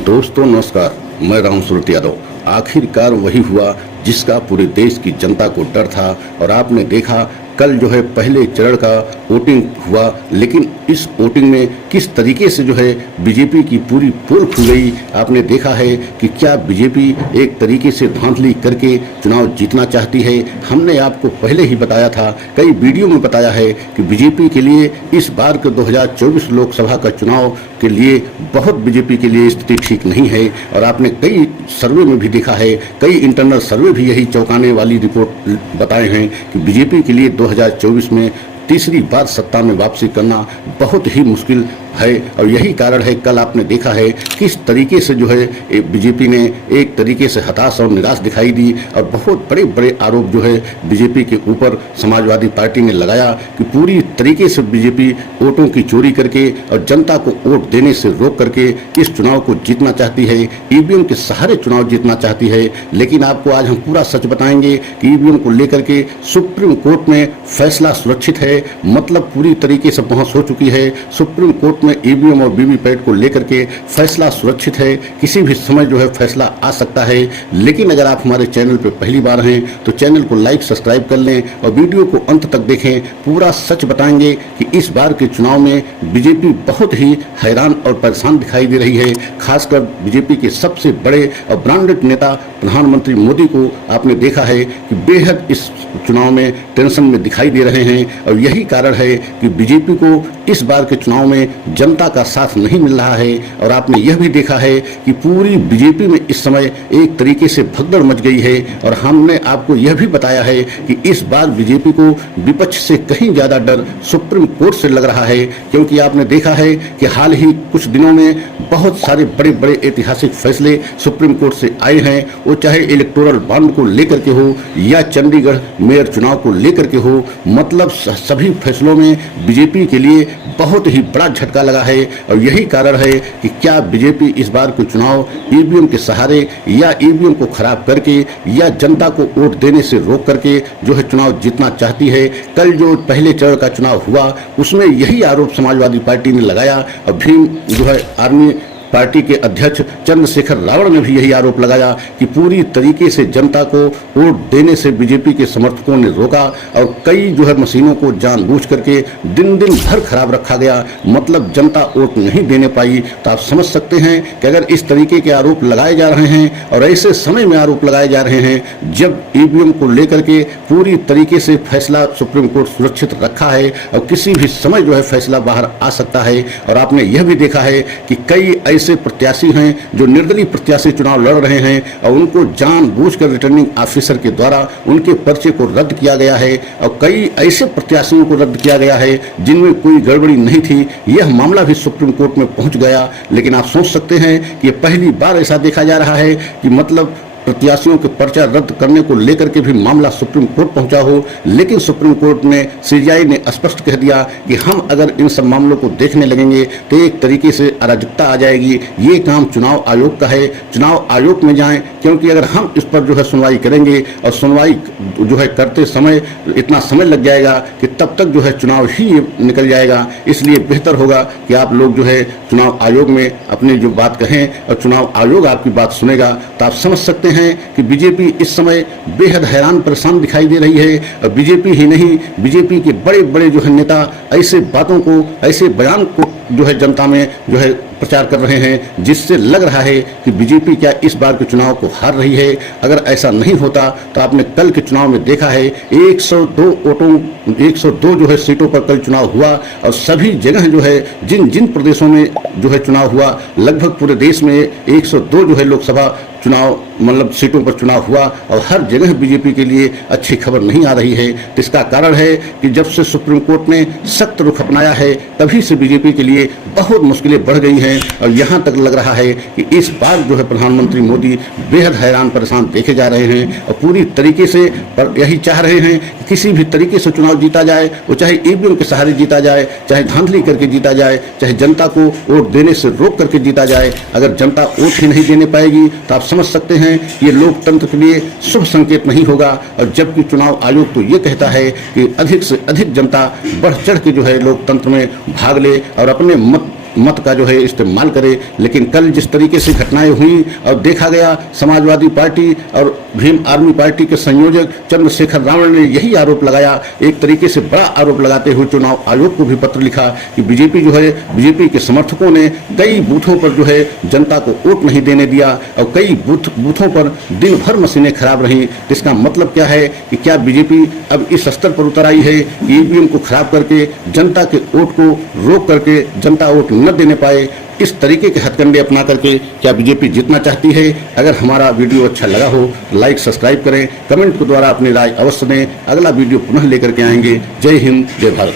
दोस्तों नमस्कार, मैं राम सूरत यादव। आखिरकार वही हुआ जिसका पूरे देश की जनता को डर था और आपने देखा कल जो है पहले चरण का वोटिंग हुआ, लेकिन इस वोटिंग में किस तरीके से जो है बीजेपी की पूरी पोल खुल गई। आपने देखा है कि क्या बीजेपी एक तरीके से धांधली करके चुनाव जीतना चाहती है। हमने आपको पहले ही बताया था, कई वीडियो में बताया है कि बीजेपी के लिए इस बार के 2024 लोकसभा का चुनाव के लिए बहुत बीजेपी के लिए स्थिति ठीक नहीं है। और आपने कई सर्वे में भी देखा है, कई इंटरनल सर्वे भी यही चौंकाने वाली रिपोर्ट बताए हैं कि बीजेपी के लिए 2024 में तीसरी बार सत्ता में वापसी करना बहुत ही मुश्किल है। और यही कारण है, कल आपने देखा है किस तरीके से जो है बीजेपी ने एक तरीके से हताश और निराश दिखाई दी और बहुत बड़े बड़े आरोप जो है बीजेपी के ऊपर समाजवादी पार्टी ने लगाया कि पूरी तरीके से बीजेपी वोटों की चोरी करके और जनता को वोट देने से रोक करके इस चुनाव को जीतना चाहती है, ईवीएम के सहारे चुनाव जीतना चाहती है। लेकिन आपको आज हम पूरा सच बताएंगे कि ईवीएम को लेकर के सुप्रीम कोर्ट में फैसला सुरक्षित है, मतलब पूरी तरीके से पहुंच हो चुकी है। सुप्रीम कोर्ट में ईवीएम और वीवीपैट को लेकर के फैसला सुरक्षित है, किसी भी समय जो है फैसला आ सकता है। लेकिन अगर आप हमारे चैनल पर पहली बार हैं तो चैनल को लाइक सब्सक्राइब कर लें और वीडियो को अंत तक देखें। पूरा सच बताएंगे कि इस बार के चुनाव में बीजेपी बहुत ही हैरान और परेशान दिखाई दे रही है। खासकर बीजेपी के सबसे बड़े और ब्रांडेड नेता प्रधानमंत्री मोदी को आपने देखा है कि बेहद इस चुनाव में टेंशन में दिखाई दे रहे हैं। और यही कारण है कि बीजेपी को इस बार के चुनाव में जनता का साथ नहीं मिल रहा है। और आपने यह भी देखा है कि पूरी बीजेपी में इस समय एक तरीके से भगदड़ मच गई है। और हमने आपको यह भी बताया है कि इस बार बीजेपी को विपक्ष से कहीं ज्यादा डर सुप्रीम कोर्ट से लग रहा है, क्योंकि आपने देखा है कि हाल ही कुछ दिनों में बहुत सारे बड़े बड़े ऐतिहासिक फैसले सुप्रीम कोर्ट से आए हैं। वो चाहे इलेक्टोरल बॉन्ड को लेकर के हो या चंडीगढ़ मेयर चुनाव को लेकर के हो, मतलब सभी फैसलों में बीजेपी के लिए बहुत ही बड़ा झटका लगा है। और यही कारण है कि क्या बीजेपी इस बार के चुनाव ईवीएम के सहारे या ईवीएम को खराब करके या जनता को वोट देने से रोक करके जो है चुनाव जीतना चाहती है। कल जो पहले चरण का चुनाव हुआ उसमें यही आरोप समाजवादी पार्टी ने लगाया और भीम जो है आर्मी पार्टी के अध्यक्ष चंद्रशेखर रावण ने भी यही आरोप लगाया कि पूरी तरीके से जनता को वोट देने से बीजेपी के समर्थकों ने रोका और कई जो है मशीनों को जानबूझ करके दिन दिन भर खराब रखा गया, मतलब जनता वोट नहीं देने पाई। तो आप समझ सकते हैं कि अगर इस तरीके के आरोप लगाए जा रहे हैं और ऐसे समय में आरोप लगाए जा रहे हैं जब ईवीएम को लेकर के पूरी तरीके से फैसला सुप्रीम कोर्ट सुरक्षित रखा है और किसी भी समय जो है फैसला बाहर आ सकता है। और आपने यह भी देखा है कि कई ऐसे प्रत्याशी हैं जो निर्दलीय प्रत्याशी चुनाव लड़ रहे हैं और उनको जानबूझकर रिटर्निंग ऑफिसर के द्वारा उनके पर्चे को रद्द किया गया है। और कई ऐसे प्रत्याशियों को रद्द किया गया है जिनमें कोई गड़बड़ी नहीं थी। यह मामला भी सुप्रीम कोर्ट में पहुंच गया। लेकिन आप सोच सकते हैं कि पहली बार ऐसा देखा जा रहा है कि मतलब प्रत्याशियों के पर्चा रद्द करने को लेकर के भी मामला सुप्रीम कोर्ट पहुंचा हो। लेकिन सुप्रीम कोर्ट ने सीजीआई ने स्पष्ट कह दिया कि हम अगर इन सब मामलों को देखने लगेंगे तो एक तरीके से अराजकता आ जाएगी। ये काम चुनाव आयोग का है, चुनाव आयोग में जाएं, क्योंकि अगर हम इस पर जो है सुनवाई करेंगे और सुनवाई जो है करते समय इतना समय लग जाएगा कि तब तक जो है चुनाव ही निकल जाएगा। इसलिए बेहतर होगा कि आप लोग जो है चुनाव आयोग में अपनी जो बात कहें और चुनाव आयोग आपकी बात सुनेगा। तो आप समझ सकते हैं कि बीजेपी इस समय बेहद हैरान परेशान दिखाई दे रही है। और बीजेपी ही नहीं, बीजेपी के बड़े बड़े जो है नेता ऐसे बातों को, ऐसे बयान को जो है जनता में जो है प्रचार कर रहे हैं जिससे लग रहा है कि बीजेपी क्या इस बार के चुनाव को हार रही है। अगर ऐसा नहीं होता तो आपने कल के चुनाव में देखा है 102 जो है सीटों पर कल चुनाव हुआ और सभी जगह जो है जिन जिन प्रदेशों में जो है चुनाव हुआ, लगभग पूरे देश में 102 जो है लोकसभा चुनाव मतलब सीटों पर चुनाव हुआ और हर जगह बीजेपी के लिए अच्छी खबर नहीं आ रही है। तो इसका कारण है कि जब से सुप्रीम कोर्ट ने सख्त रुख अपनाया है तभी से बीजेपी के लिए बहुत मुश्किलें बढ़ गई हैं। और यहाँ तक लग रहा है कि इस बार जो है प्रधानमंत्री मोदी बेहद हैरान परेशान देखे जा रहे हैं और पूरी तरीके से यही चाह रहे हैं कि किसी भी तरीके से चुनाव जीता जाए, वो चाहे ईवीएम के सहारे जीता जाए, चाहे धांधली करके जीता जाए, चाहे जनता को वोट देने से रोक करके जीता जाए। अगर जनता वोट ही नहीं देने पाएगी तो आप समझ सकते हैं ये लोकतंत्र के लिए शुभ संकेत नहीं होगा। और जबकि चुनाव आयोग तो ये कहता है कि अधिक से अधिक जनता बढ़ चढ़ के जो है लोकतंत्र में भाग ले और अपने मत मत का जो है इस्तेमाल करे। लेकिन कल जिस तरीके से घटनाएं हुई और देखा गया, समाजवादी पार्टी और भीम आर्मी पार्टी के संयोजक चंद्रशेखर रावण ने यही आरोप लगाया, एक तरीके से बड़ा आरोप लगाते हुए चुनाव आयोग को भी पत्र लिखा कि बीजेपी जो है, बीजेपी के समर्थकों ने कई बूथों पर जो है जनता को वोट नहीं देने दिया और कई बूथों पर दिन भर मशीनें खराब रहीं। तो इसका मतलब क्या है कि क्या बीजेपी अब इस स्तर पर उतर आई है कि ईवीएम को खराब करके जनता के वोट को रोक करके जनता वोट न देने पाए? इस तरीके के हथकंडे अपना करके क्या बीजेपी जीतना चाहती है? अगर हमारा वीडियो अच्छा लगा हो तो लाइक सब्सक्राइब करें, कमेंट के द्वारा अपनी राय अवश्य दें। अगला वीडियो पुनः लेकर के आएंगे। जय हिंद, जय भारत।